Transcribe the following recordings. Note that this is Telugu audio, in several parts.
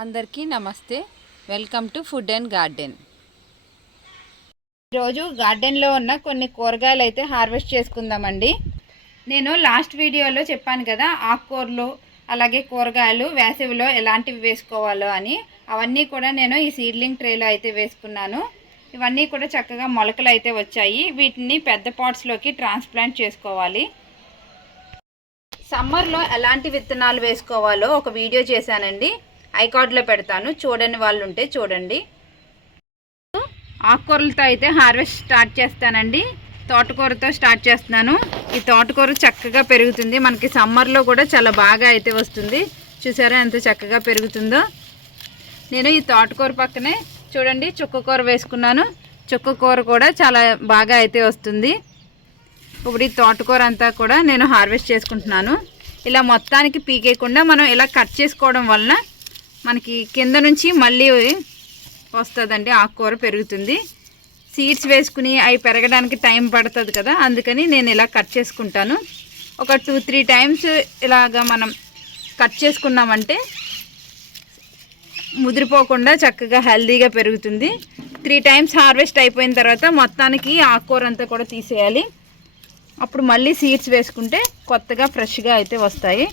అందరికీ నమస్తే. Welcome to food and garden. ఈరోజు గార్డెన్లో ఉన్న కొన్ని కూరగాయలు అయితే హార్వెస్ట్ చేసుకుందామండి. నేను లాస్ట్ వీడియోలో చెప్పాను కదా ఆకుకూరలు అలాగే కూరగాయలు వేసవిలో ఎలాంటివి వేసుకోవాలో అని. అవన్నీ కూడా నేను ఈ సీడ్లింగ్ ట్రేలో అయితే వేసుకున్నాను. ఇవన్నీ కూడా చక్కగా మొలకలు అయితే వచ్చాయి. వీటిని పెద్ద పాట్స్లోకి ట్రాన్స్ప్లాంట్ చేసుకోవాలి. సమ్మర్లో ఎలాంటి విత్తనాలు వేసుకోవాలో ఒక వీడియో చేశానండి. ఐకార్డ్లో పెడతాను. చూడని వాళ్ళు ఉంటే చూడండి. ఆకుకూరలతో అయితే హార్వెస్ట్ స్టార్ట్ చేస్తానండి. తోటకూరతో స్టార్ట్ చేస్తున్నాను. ఈ తోటకూర చక్కగా పెరుగుతుంది. మనకి సమ్మర్లో కూడా చాలా బాగా అయితే వస్తుంది. చూసారా ఎంత చక్కగా పెరుగుతుందో. నేను ఈ తోటకూర పక్కనే చూడండి చుక్కకూర వేసుకున్నాను. చుక్కకూర కూడా చాలా బాగా అయితే వస్తుంది. ఇప్పుడు ఈ తోటకూర అంతా కూడా నేను హార్వెస్ట్ చేసుకుంటున్నాను. ఇలా మొత్తానికి పీకేయకుండా మనం ఇలా కట్ చేసుకోవడం వలన మనకి కింద నుంచి మళ్ళీ వస్తుందండి ఆకుకూర పెరుగుతుంది. సీడ్స్ వేసుకుని అవి పెరగడానికి టైం పడుతుంది కదా అందుకని నేను ఇలా కట్ చేసుకుంటాను. ఒక టూ త్రీ టైమ్స్ ఇలాగా మనం కట్ చేసుకున్నామంటే ముదిరిపోకుండా చక్కగా హెల్దీగా పెరుగుతుంది. త్రీ టైమ్స్ హార్వెస్ట్ అయిపోయిన తర్వాత మొత్తానికి ఆకుకూర అంతా కూడా తీసేయాలి. అప్పుడు మళ్ళీ సీడ్స్ వేసుకుంటే కొత్తగా ఫ్రెష్గా అయితే వస్తాయి.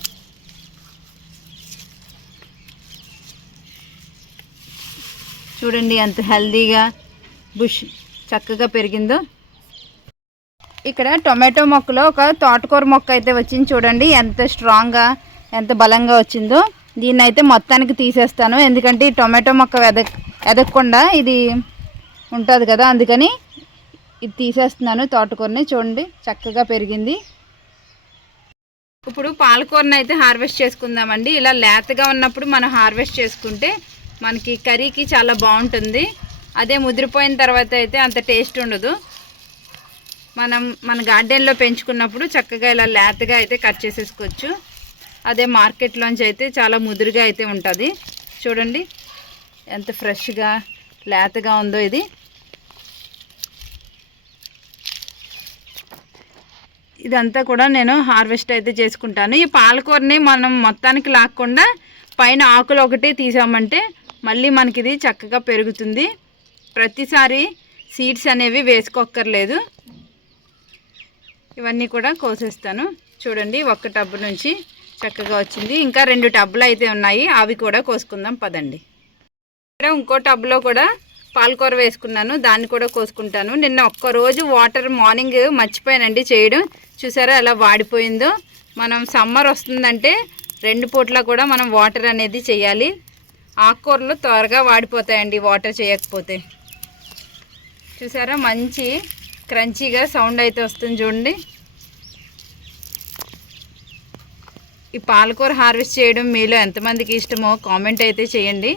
చూడండి ఎంత హెల్దీగా బుష్ చక్కగా పెరిగిందో. ఇక్కడ టొమాటో మొక్కలో ఒక తోటకూర మొక్క అయితే వచ్చింది చూడండి. ఎంత స్ట్రాంగ్గా ఎంత బలంగా వచ్చిందో. దీన్ని అయితే మొత్తానికి తీసేస్తాను. ఎందుకంటే ఈ టొమాటో మొక్క ఎదక్ ఎదగకుండా ఇది ఉంటుంది కదా. అందుకని ఇది తీసేస్తున్నాను తోటకూరని. చూడండి చక్కగా పెరిగింది. ఇప్పుడు పాలకూరని అయితే హార్వెస్ట్ చేసుకుందామండి. ఇలా లేతగా ఉన్నప్పుడు మనం హార్వెస్ట్ చేసుకుంటే మనకి కర్రీకి చాలా బాగుంటుంది. అదే ముదిరిపోయిన తర్వాత అయితే అంత టేస్ట్ ఉండదు. మనం మన గార్డెన్లో పెంచుకున్నప్పుడు చక్కగా ఇలా లేతగా అయితే కట్ చేసేసుకోవచ్చు. అదే మార్కెట్లోంచి అయితే చాలా ముదురుగా అయితే ఉంటుంది. చూడండి ఎంత ఫ్రెష్గా లేతగా ఉందో ఇది. ఇదంతా కూడా నేను హార్వెస్ట్ అయితే చేసుకుంటాను. ఈ పాలకూరని మనం మొత్తానికి లాక్కుండా పైన ఆకులు ఒకటి తీసామంటే మళ్ళీ మనకి ఇది చక్కగా పెరుగుతుంది. ప్రతిసారి సీడ్స్ అనేవి వేసుకోక్కర్లేదు. ఇవన్నీ కూడా కోసేస్తాను. చూడండి ఒక్క టబ్బు నుంచి చక్కగా వచ్చింది. ఇంకా రెండు టబ్బులు అయితే ఉన్నాయి. అవి కూడా కోసుకుందాం పదండి. ఇక్కడ ఇంకో టబ్లో కూడా పాలకూర వేసుకున్నాను. దాన్ని కూడా కోసుకుంటాను. నిన్న ఒక్క రోజు వాటర్ మార్నింగ్ మర్చిపోయానండి చేయడం. చూసారా ఎలా వాడిపోయిందో? మనం సమ్మర్ వస్తుందంటే రెండు పూట్ల కూడా మనం వాటర్ అనేది చేయాలి. ఆకుకూరలు త్వరగా వాడిపోతాయండి వాటర్ చేయకపోతే. చూసారా? మంచి క్రంచీగా సౌండ్ అయితే వస్తుంది చూడండి. ఈ పాలకూర హార్వెస్ట్ చేయడం మీలో ఎంతమందికి ఇష్టమో కామెంట్ అయితే చేయండి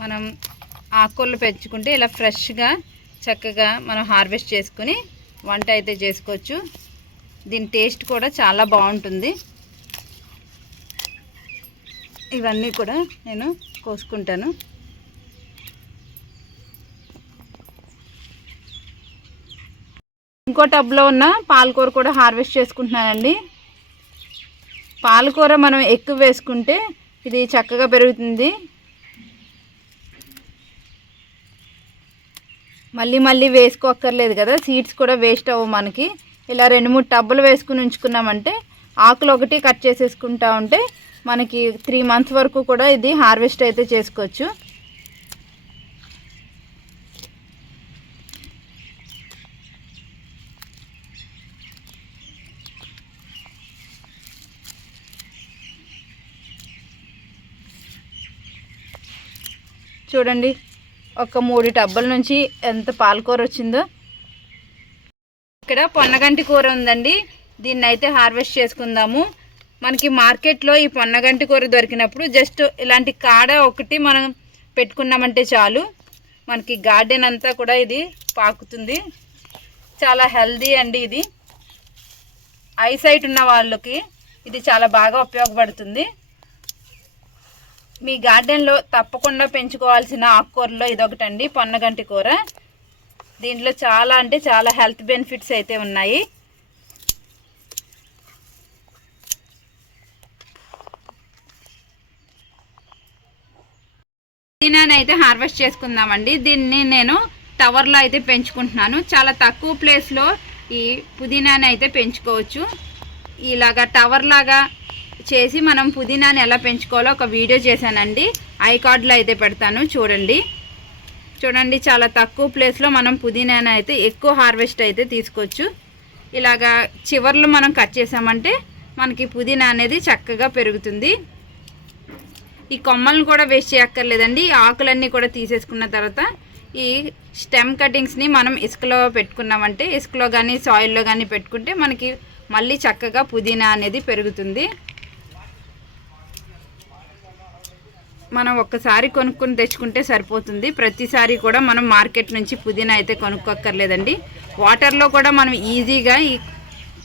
మనం ఆకుకూరలు పెంచుకుంటే ఇలా ఫ్రెష్గా చక్కగా మనం హార్వెస్ట్ చేసుకుని వంట అయితే చేసుకోవచ్చు. దీని టేస్ట్ కూడా చాలా బాగుంటుంది. ఇవన్నీ కూడా నేను కోసుకుంటాను. ఇంకో టబ్లో ఉన్న పాలకూర కూడా హార్వెస్ట్ చేసుకుంటున్నానండి. పాలకూర మనం ఎక్కువ వేసుకుంటే ఇది చక్కగా పెరుగుతుంది. మళ్ళీ మళ్ళీ వేసుకోక్కర్లేదు కదా. సీడ్స్ కూడా వేస్ట్ అవ్వవు మనకి. ఇలా రెండు మూడు టబ్బులు వేసుకుని ఉంచుకున్నామంటే ఆకులు ఒకటి కట్ చేసేసుకుంటా ఉంటే మనకి త్రీ మంత్స్ వరకు కూడా ఇది హార్వెస్ట్ అయితే చేసుకోవచ్చు. చూడండి. ఒక మూడు టబ్బుల నుంచి ఎంత పాలకూర వచ్చిందో. ఇక్కడ పొన్నగంటి కూర ఉందండి. దీన్ని అయితే హార్వెస్ట్ చేసుకుందాము. మనకి మార్కెట్లో ఈ పొన్నగంటి కూర దొరికినప్పుడు జస్ట్ ఇలాంటి కాడ ఒకటి మనం పెట్టుకున్నామంటే చాలు. మనకి గార్డెన్ అంతా కూడా ఇది పాకుతుంది. చాలా హెల్దీ అండి ఇది. ఐసైట్ ఉన్న వాళ్ళకి ఇది చాలా బాగా ఉపయోగపడుతుంది. మీ గార్డెన్లో తప్పకుండా పెంచుకోవాల్సిన ఆకుకూరలో ఇదొకటండి పొన్నగంటి కూర. దీంట్లో చాలా అంటే చాలా హెల్త్ బెనిఫిట్స్ అయితే ఉన్నాయి. పుదీనాని అయితే హార్వెస్ట్ చేసుకుందామండి. దీన్ని నేను టవర్లో అయితే పెంచుకుంటున్నాను. చాలా తక్కువ ప్లేస్లో ఈ పుదీనాని అయితే పెంచుకోవచ్చు. ఇలాగా టవర్ లాగా చేసి మనం పుదీనాని ఎలా పెంచుకోవాలో ఒక వీడియో చేశానండి. ఐ కార్డులో అయితే పెడతాను చూడండి. చూడండి చాలా తక్కువ ప్లేస్లో మనం పుదీనాని అయితే ఎక్కువ హార్వెస్ట్ అయితే తీసుకోవచ్చు. ఇలాగా చివర్లు మనం కట్ చేసామంటే మనకి పుదీనా అనేది చక్కగా పెరుగుతుంది. ఈ కొమ్మలను కూడా వేస్ట్ చేయక్కర్లేదండి. ఈ ఆకులన్నీ కూడా తీసేసుకున్న తర్వాత ఈ స్టెమ్ కటింగ్స్ని మనం ఇసుకలో పెట్టుకున్నామంటే ఇసుకలో కానీ సాయిల్లో కానీ పెట్టుకుంటే మనకి మళ్ళీ చక్కగా పుదీనా అనేది పెరుగుతుంది. మనం ఒక్కసారి కొనుక్కొని తెచ్చుకుంటే సరిపోతుంది. ప్రతిసారి కూడా మనం మార్కెట్ నుంచి పుదీనా అయితే కొనుక్కోక్కర్లేదండి. వాటర్లో కూడా మనం ఈజీగా ఈ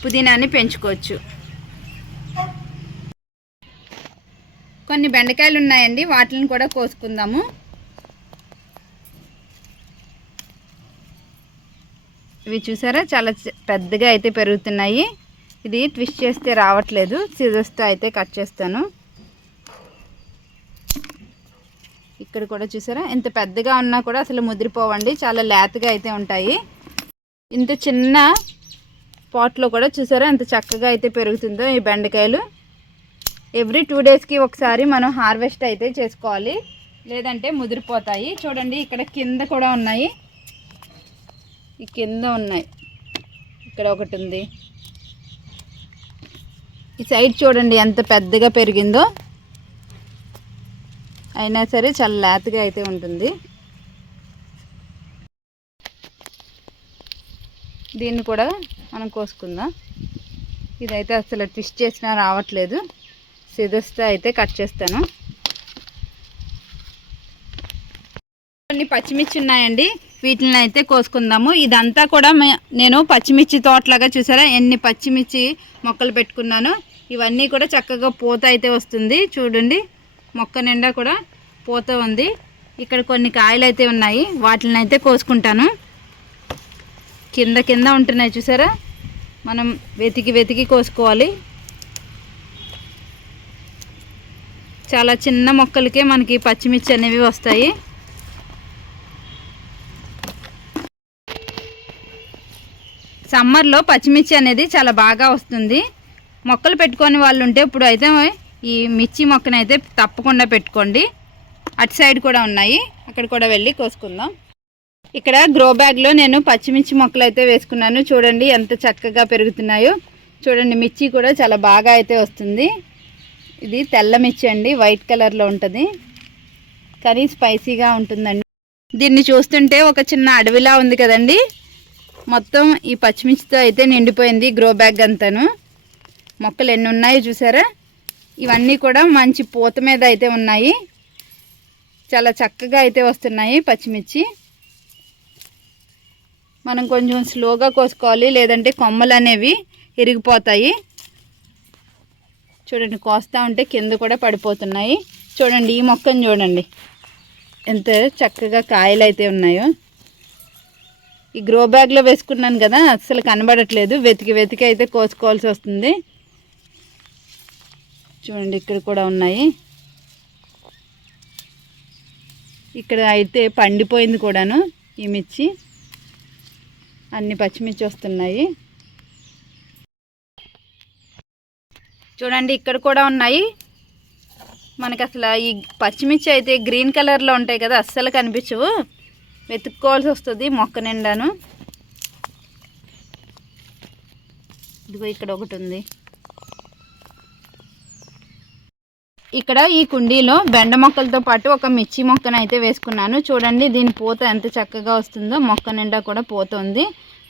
పుదీనాని పెంచుకోవచ్చు. కొన్ని బెండకాయలు ఉన్నాయండి. వాటిని కూడా కోసుకుందాము. ఇవి చూసారా? చాలా పెద్దగా అయితే పెరుగుతున్నాయి. ఇది ట్విస్ట్ చేస్తే రావట్లేదు. సిజర్స్తో అయితే కట్ చేస్తాను. ఇక్కడ కూడా చూసారా? ఇంత పెద్దగా ఉన్నా కూడా అసలు ముదిరిపోవండి. చాలా లేతగా అయితే ఉంటాయి. ఇంత చిన్న పాట్లో కూడా చూసారా? ఎంత చక్కగా అయితే పెరుగుతుందో ఈ బెండకాయలు. ఎవ్రీ టూ డేస్కి ఒకసారి మనం హార్వెస్ట్ అయితే చేసుకోవాలి. లేదంటే ముదిరిపోతాయి. చూడండి ఇక్కడ కింద కూడా ఉన్నాయి. ఈ కింద ఉన్నాయి. ఇక్కడ ఒకటి ఉంది. ఈ సైడ్ చూడండి ఎంత పెద్దగా పెరిగిందో. అయినా సరే చాలా లేతగా అయితే ఉంటుంది. దీన్ని కూడా మనం కోసుకుందాం. ఇదైతే అసలు ట్విస్ట్ చేసినా రావట్లేదు. సిదస్తో అయితే కట్ చేస్తాను. కొన్ని పచ్చిమిర్చి ఉన్నాయండి. వీటిని అయితే కోసుకుందాము. ఇదంతా కూడా మే- నేను పచ్చిమిర్చి తోటలాగా చూసారా? ఎన్ని పచ్చిమిర్చి మొక్కలు పెట్టుకున్నాను. ఇవన్నీ కూడా చక్కగా పూత అయితే వస్తుంది. చూడండి. మొక్క నిండా కూడా పూత ఉంది. ఇక్కడ కొన్ని కాయలు అయితే ఉన్నాయి. వాటిని అయితే కోసుకుంటాను. కింద కింద ఉంటున్నాయి చూసారా? మనం వెతికి వెతికి కోసుకోవాలి. చాలా చిన్న మొక్కలకే మనకి పచ్చిమిర్చి అనేవి వస్తాయి. సమ్మర్లో పచ్చిమిర్చి అనేది చాలా బాగా వస్తుంది. మొక్కలు పెట్టుకొని వాళ్ళు ఉంటే ఇప్పుడు అయితే ఈ మిర్చి మొక్కనైతే తప్పకుండా పెట్టుకోండి. అటు సైడ్ కూడా ఉన్నాయి. అక్కడ కూడా వెళ్ళి కోసుకుందాం. ఇక్కడ గ్రో బ్యాగ్లో నేను పచ్చిమిర్చి మొక్కలు అయితే వేసుకున్నాను. చూడండి ఎంత చక్కగా పెరుగుతున్నాయో. చూడండి మిర్చి కూడా చాలా బాగా అయితే వస్తుంది. ఇది తెల్ల మిర్చి అండి. వైట్ కలర్లో ఉంటుంది. కానీ స్పైసీగా ఉంటుందండి. దీన్ని చూస్తుంటే ఒక చిన్న అడవిలా ఉంది కదండి. మొత్తం ఈ పచ్చిమిర్చితో అయితే నిండిపోయింది గ్రో బ్యాగ్ అంతాను. మొక్కలు ఎన్ని ఉన్నాయో చూసారా? ఇవన్నీ కూడా మంచి పూత మీద అయితే ఉన్నాయి. చాలా చక్కగా అయితే వస్తున్నాయి పచ్చిమిర్చి. మనం కొంచెం స్లోగా కోసుకోవాలి లేదంటే కొమ్మలు అనేవి ఇరిగిపోతాయి. చూడండి కోస్తా ఉంటే కింద కూడా పడిపోతున్నాయి. చూడండి ఈ మొక్కను చూడండి. ఎంత చక్కగా కాయలు అయితే ఉన్నాయో. ఈ గ్రో బ్యాగ్లో వేసుకున్నాను కదా అస్సలు కనబడట్లేదు. వెతికి వెతికి అయితే కోసుకోవాల్సి వస్తుంది. చూడండి ఇక్కడ కూడా ఉన్నాయి. ఇక్కడ అయితే పండిపోయింది కూడాను ఈ మిర్చి. అన్ని పచ్చిమిర్చి వస్తున్నాయి. చూడండి ఇక్కడ కూడా ఉన్నాయి. మనకి అసలు ఈ పచ్చిమిర్చి అయితే గ్రీన్ కలర్లో ఉంటాయి కదా అస్సలు కనిపించవు. వెతుక్కోవాల్సి వస్తుంది మొక్క నిండాను. ఇదిగో ఇక్కడ ఒకటి ఉంది. ఇక్కడ ఈ కుండీలో బెండ మొక్కలతో పాటు ఒక మిర్చి మొక్కను అయితే వేసుకున్నాను. చూడండి దీని పూత ఎంత చక్కగా వస్తుందో మొక్క నిండా కూడా పూత ఉంది.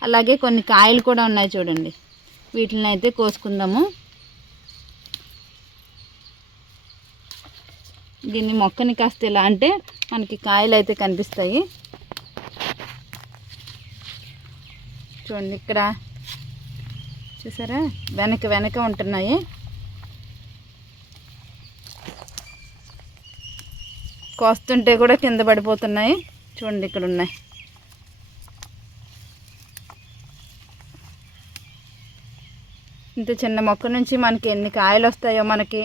అలాగే కొన్ని కాయలు కూడా ఉన్నాయి చూడండి. వీటిని అయితే కోసుకుందాము. దీన్ని మొక్కని కాస్త ఇలా అంటే మనకి కాయలు అయితే కనిపిస్తాయి. చూడండి ఇక్కడ చూసారా? వెనక వెనక ఉంటున్నాయి. కోస్తుంటే కూడా కింద పడిపోతున్నాయి. చూడండి ఇక్కడ ఉన్నాయి. ఇంత చిన్న మొక్క నుంచి మనకి ఎన్ని కాయలు వస్తాయో మనకి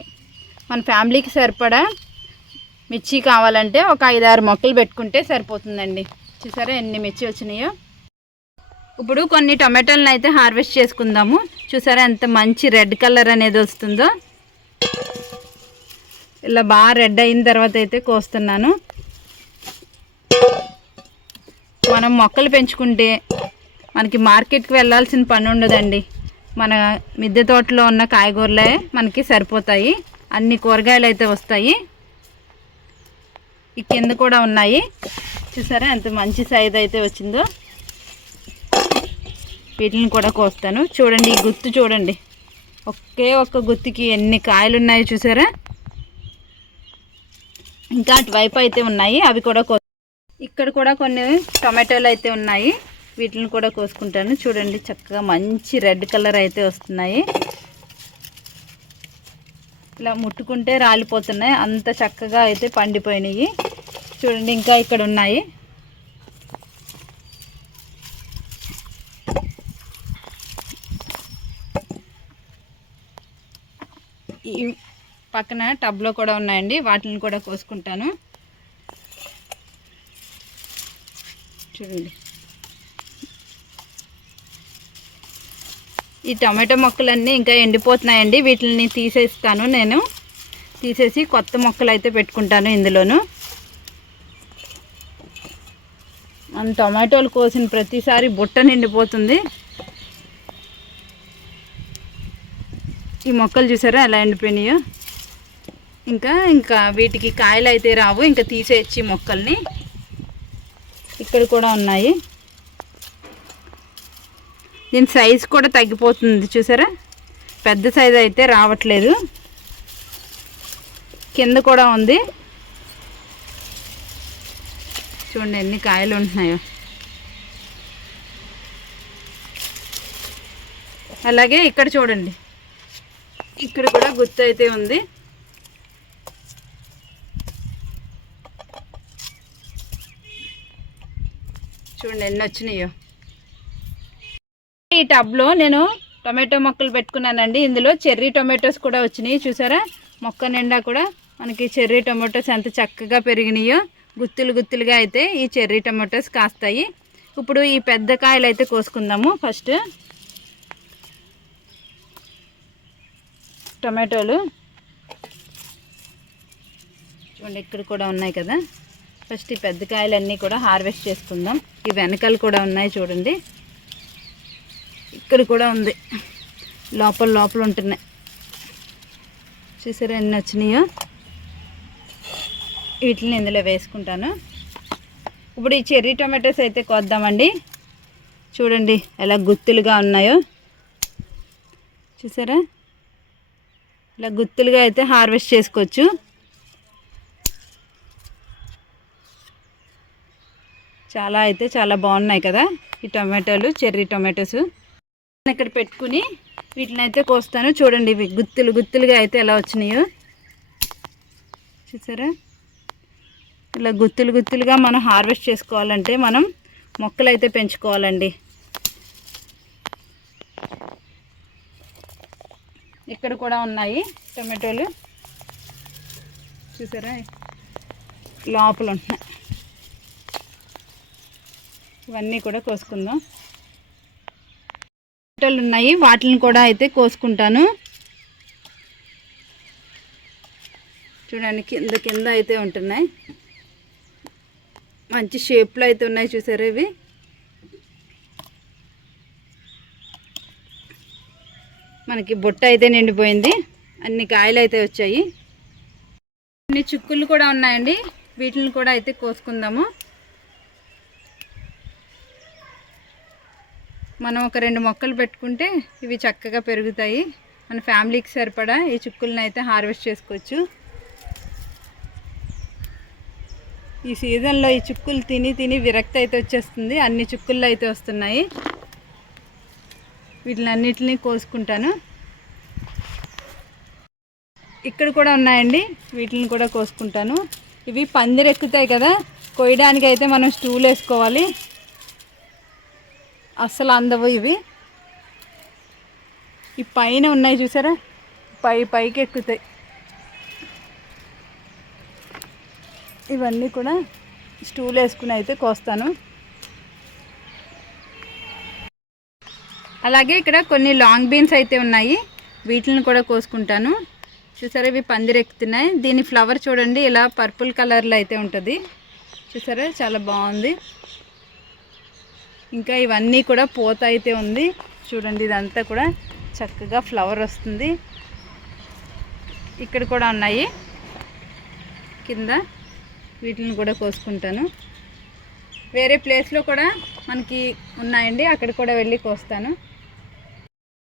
మన ఫ్యామిలీకి సరిపడా మిర్చి కావాలంటే ఒక ఐదారు మొక్కలు పెట్టుకుంటే సరిపోతుందండి. చూసారా ఎన్ని మిర్చి వచ్చినాయో? ఇప్పుడు కొన్ని టమాటాలను అయితే హార్వెస్ట్ చేసుకుందాము. చూసారా ఎంత మంచి రెడ్ కలర్ అనేది వస్తుందో? ఇలా బాగా రెడ్ అయిన తర్వాత అయితే కోస్తున్నాను. మనం మొక్కలు పెంచుకుంటే మనకి మార్కెట్కి వెళ్ళాల్సిన పని ఉండదండి. మన మిద్దె తోటలో ఉన్న కాయగూరలే మనకి సరిపోతాయి. అన్ని కూరగాయలు అయితే వస్తాయి. ఈ కింద కూడా ఉన్నాయి. చూసారా ఎంత మంచి సైజ్ అయితే వచ్చిందో. వీటిని కూడా కోస్తాను. చూడండి ఈ గుత్తు చూడండి. ఒకే ఒక్క గుత్తికి ఎన్ని కాయలు ఉన్నాయో చూసారా? ఇంకా అటువైపు అయితే ఉన్నాయి. అవి కూడా కో ఇక్కడ కూడా కొన్ని టొమాటోలు అయితే ఉన్నాయి. వీటిని కూడా కోసుకుంటాను. చూడండి చక్కగా మంచి రెడ్ కలర్ అయితే వస్తున్నాయి. ఇలా ముట్టుకుంటే రాలిపోతున్నాయి. అంత చక్కగా అయితే పండిపోయినాయి. చూడండి ఇంకా ఇక్కడ ఉన్నాయి. ఈ పక్కన టబ్లో కూడా ఉన్నాయండి. వాటిని కూడా కోసుకుంటాను. చూడండి. ఈ టమాటో మొక్కలన్నీ ఇంకా ఎండిపోతున్నాయండి. వీటిని తీసేస్తాను నేను. తీసేసి కొత్త మొక్కలు అయితే పెట్టుకుంటాను ఇందులోను. మన టమాటోలు కోసిన ప్రతిసారి బుట్ట నిండిపోతుంది. ఈ మొక్కలు చూసారా ఎలా ఎండిపోయినాయో? ఇంకా ఇంకా వీటికి కాయలు అయితే రావు. ఇంకా తీసేచ్చి మొక్కల్ని. ఇక్కడ కూడా ఉన్నాయి. దీని సైజు కూడా తగ్గిపోతుంది చూసారా? పెద్ద సైజు అయితే రావట్లేదు. కింద కూడా ఉంది. చూడండి ఎన్ని కాయలు ఉంటున్నాయో. అలాగే ఇక్కడ చూడండి. ఇక్కడ కూడా గుర్తు అయితే ఉంది. చూడండి ఎన్ని వచ్చినాయో ఈ టబ్లో నేను టొమాటో మొక్కలు పెట్టుకున్నానండి. ఇందులో చెర్రీ టొమాటోస్ కూడా వచ్చినాయి. చూసారా? మొక్క నిండా కూడా మనకి చెర్రీ టొమాటోస్ ఎంత చక్కగా పెరిగినాయో. గుత్తులు గుత్తులుగా అయితే ఈ చెర్రీ టొమాటోస్ కాస్తాయి. ఇప్పుడు ఈ పెద్ద కాయలు అయితే కోసుకుందాము. ఫస్ట్ టొమాటోలు. చూడండి ఇక్కడ కూడా ఉన్నాయి కదా. ఫస్ట్ ఈ పెద్ద కాయలన్నీ కూడా హార్వెస్ట్ చేసుకుందాం. ఈ వెనకలు కూడా ఉన్నాయి చూడండి. ఇక్కడ కూడా ఉంది. లోపల లోపల ఉంటున్నాయి. చూసారా ఎన్ని వచ్చినాయో? వీటిని ఇందులో వేసుకుంటాను. ఇప్పుడు ఈ చెర్రీ టొమాటోస్ అయితే కొద్దామండి. చూడండి ఎలా గుత్తులుగా ఉన్నాయో. చూసారా? ఇలా గుత్తులుగా అయితే హార్వెస్ట్ చేసుకోవచ్చు. చాలా అయితే చాలా బాగున్నాయి కదా. ఈ టొమాటోలు చెర్రీ టొమాటోస్. ఇక్కడ పెట్టుకుని వీటిని అయితే కోస్తాను. చూడండి ఇవి గుత్తులు గుత్తులుగా అయితే ఎలా వచ్చినాయో. చూసారా? ఇలా గుత్తులు గుత్తులుగా మనం హార్వెస్ట్ చేసుకోవాలంటే మనం మొక్కలు అయితే పెంచుకోవాలండి. ఇక్కడ కూడా ఉన్నాయి టొమాటోలు. చూసారా? లోపల ఉంటున్నాయి. ఇవన్నీ కూడా కోసుకుందాం. టొమాటోలు ఉన్నాయి వాటిని కూడా అయితే కోసుకుంటాను. చూడండి కింద కింద అయితే ఉంటున్నాయి. మంచి షేప్లో అయితే ఉన్నాయి చూసారా ఇవి? మనకి బుట్ట అయితే నిండిపోయింది. అన్ని కాయలు అయితే వచ్చాయి. కొన్ని చుక్కులు కూడా ఉన్నాయండి. వీటిని కూడా అయితే కోసుకుందాము. మనం ఒక రెండు మొక్కలు పెట్టుకుంటే ఇవి చక్కగా పెరుగుతాయి. మన ఫ్యామిలీకి సరిపడా ఈ చుక్కులను అయితే హార్వెస్ట్ చేసుకోవచ్చు. ఈ సీజన్లో ఈ చుక్కులు తిని తిని విరక్తి అయితే వచ్చేస్తుంది. అన్ని చుక్కుల్లో అయితే వస్తున్నాయి. వీటిని అన్నిటిని కోసుకుంటాను. ఇక్కడ కూడా ఉన్నాయండి. వీటిని కూడా కోసుకుంటాను. ఇవి పందిరెక్కుతాయి కదా. కొయ్యడానికి అయితే మనం స్టూల్ వేసుకోవాలి అస్సలు అందవు ఇవి? ఈ పైన ఉన్నాయి చూసారా? పై పైకి ఎక్కుతాయి ఇవన్నీ కూడా స్టూల్ వేసుకుని అయితే కోస్తాను. అలాగే ఇక్కడ కొన్ని లాంగ్ బీన్స్ అయితే ఉన్నాయి. వీటిని కూడా కోసుకుంటాను. చూసారా ఇవి పందిరెక్కుతున్నాయి దీని ఫ్లవర్ చూడండి ఇలా పర్పుల్ కలర్లో అయితే ఉంటుంది. చూసారా చాలా బాగుంది. ఇంకా ఇవన్నీ కూడా పూత అయితే ఉంది. చూడండి ఇదంతా కూడా చక్కగా ఫ్లవర్ వస్తుంది. ఇక్కడ కూడా ఉన్నాయి. కింద వీటిని కూడా కోసుకుంటాను. వేరే ప్లేస్లో కూడా మనకి ఉన్నాయండి. అక్కడ కూడా వెళ్ళి కోస్తాను.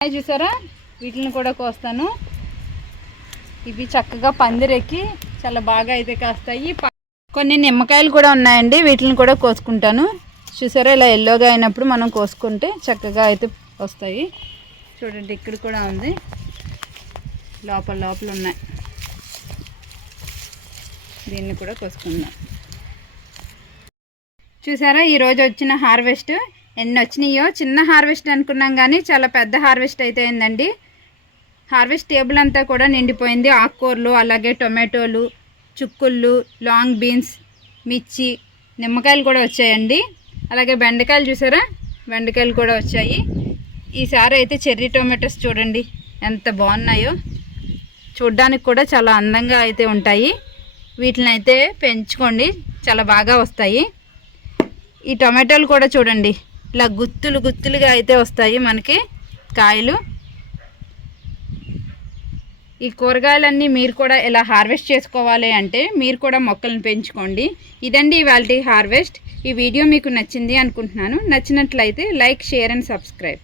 చూసారా? వీటిని కూడా కోస్తాను. ఇవి చక్కగా పందిరెక్కి చాలా బాగా అయితే కాస్తాయి. కొన్ని నిమ్మకాయలు కూడా ఉన్నాయండి. వీటిని కూడా కోసుకుంటాను. చూసారా ఇలా ఎల్లోగా అయినప్పుడు మనం కోసుకుంటే చక్కగా అయితే వస్తాయి. చూడండి ఇక్కడ కూడా ఉంది. లోపల లోపల ఉన్నాయి. దీన్ని కూడా కోసుకుందాం. చూసారా ఈరోజు వచ్చిన హార్వెస్ట్ ఎన్ని వచ్చినాయో? చిన్న హార్వెస్ట్ అనుకున్నాం కానీ చాలా పెద్ద హార్వెస్ట్ అయితే అయిందండి. హార్వెస్ట్ టేబుల్ అంతా కూడా నిండిపోయింది. ఆకుకూరలు అలాగే టొమాటోలు చుక్కుళ్ళు లాంగ్ బీన్స్ మిర్చి నిమ్మకాయలు కూడా వచ్చాయండి. అలాగే బెండకాయలు చూసారా? బెండకాయలు కూడా వచ్చాయి. ఈసారి అయితే చెర్రీ టొమాటోస్ చూడండి ఎంత బాగున్నాయో. చూడ్డానికి కూడా చాలా అందంగా అయితే ఉంటాయి. వీటిని అయితే పెంచుకోండి చాలా బాగా వస్తాయి. ఈ టొమాటోలు కూడా చూడండి ఇలా గుత్తులు గుత్తులుగా అయితే వస్తాయి మనకి కాయలు. ఈ కూరగాయలన్నీ మీరు కూడా ఇలా హార్వెస్ట్ చేసుకోవాలి అంటే మీరు కూడా మొక్కలను పెంచుకోండి. ఇదండి ఇవాళ హార్వెస్ట్. ఈ వీడియో మీకు నచ్చింది అనుకుంటున్నాను. నచ్చినట్లయితే లైక్ షేర్ అండ్ సబ్స్క్రైబ్.